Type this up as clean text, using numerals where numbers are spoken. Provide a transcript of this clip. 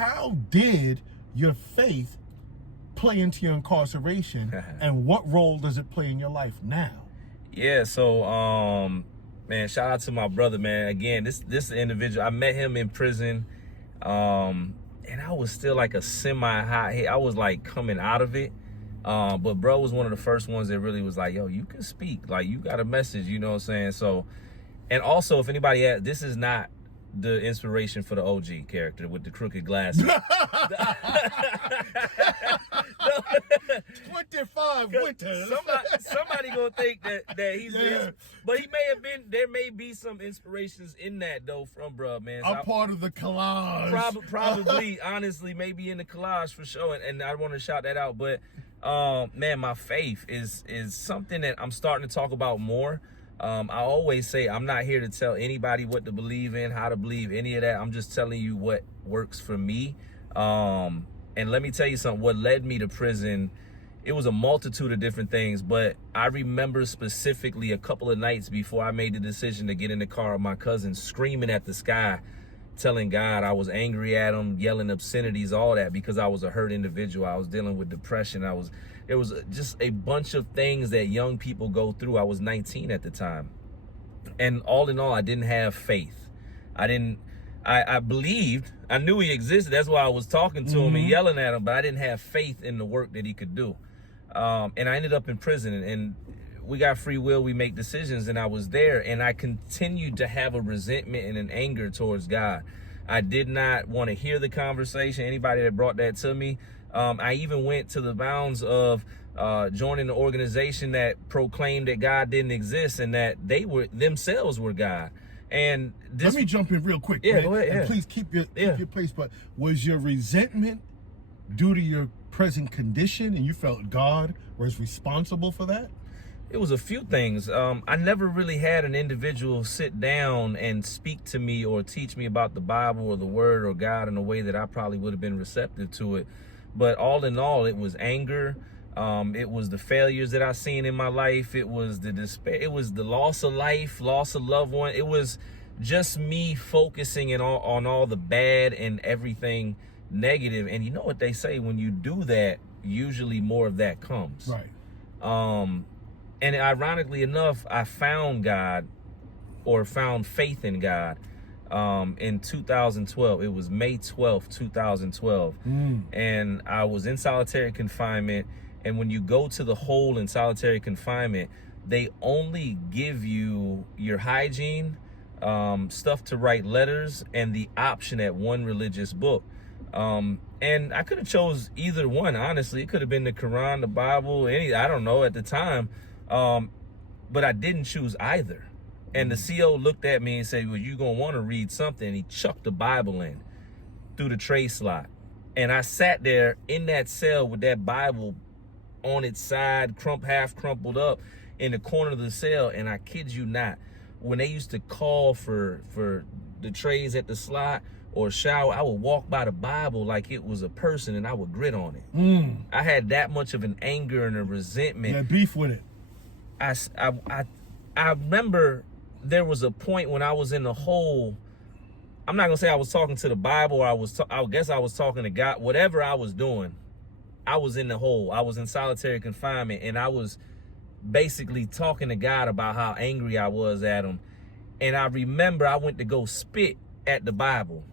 how did your faith play into your incarceration, and what role does it play in your life now? Yeah, so man, shout out to my brother, man. Again, this individual, I met him in prison, and I was still like a semi-hot hit. I was like coming out of it. But bro was one of the first ones that really was like, yo, you can speak, like you got a message, you know what I'm saying? So, and also if anybody asks, this is not the inspiration for the OG character with the crooked glasses. 25 winters. Somebody gonna think that he's but he may have been, there may be some inspirations in that though from bruh, man. So I'm part of the collage. Probably, honestly, maybe in the collage for sure, and I want to shout that out. But man, my faith is something that I'm starting to talk about more. I always say I'm not here to tell anybody what to believe in, how to believe, any of that. I'm just telling you what works for me. And let me tell you something, what led me to prison, it was a multitude of different things, but I remember specifically a couple of nights before I made the decision to get in the car with my cousin, screaming at the sky, telling God I was angry at him, yelling obscenities, all that, because I was a hurt individual. I was dealing with depression. There was just a bunch of things that young people go through. I was 19 at the time. And all in all, I didn't have faith. I believed, I knew he existed. That's why I was talking to him and yelling at him, but I didn't have faith in the work that he could do. And I ended up in prison, and we got free will, we make decisions, and I was there, and I continued to have a resentment and an anger towards God. I did not want to hear the conversation, anybody that brought that to me. I even went to the bounds of joining an organization that proclaimed that God didn't exist and that they were themselves were God. And let me jump in real quick. Yeah, man, go ahead. and please keep your place. But was your resentment due to your present condition, and you felt God was responsible for that? It was a few things. I never really had an individual sit down and speak to me or teach me about the Bible or the Word or God in a way that I probably would have been receptive to it. But all in all, it was anger. It was the failures that I seen in my life. It was the despair. It was the loss of life, loss of loved one. It was just me focusing on all the bad and everything negative. And you know what they say, when you do that, usually more of that comes. Right. And ironically enough, I found God, or found faith in God, in 2012. It was May 12th, 2012. And I was in solitary confinement. And when you go to the hole in solitary confinement, they only give you your hygiene, stuff to write letters, and the option at one religious book. And I could have chose either one, honestly. It could have been the Quran, the Bible, I don't know at the time. But I didn't choose either. And the CO looked at me and said, well, you're going to want to read something. And he chucked the Bible in through the tray slot. And I sat there in that cell with that Bible on its side, half crumpled up in the corner of the cell. And I kid you not, when they used to call for the trays at the slot or shower, I would walk by the Bible like it was a person and I would grit on it. I had that much of an anger and a resentment. Yeah, beef with it. I remember there was a point when I was in the hole. I'm not gonna say I was talking to the Bible, or I guess I was talking to God. Whatever I was doing, I was in the hole. I was in solitary confinement, and I was basically talking to God about how angry I was at him. And I remember I went to go spit at the Bible,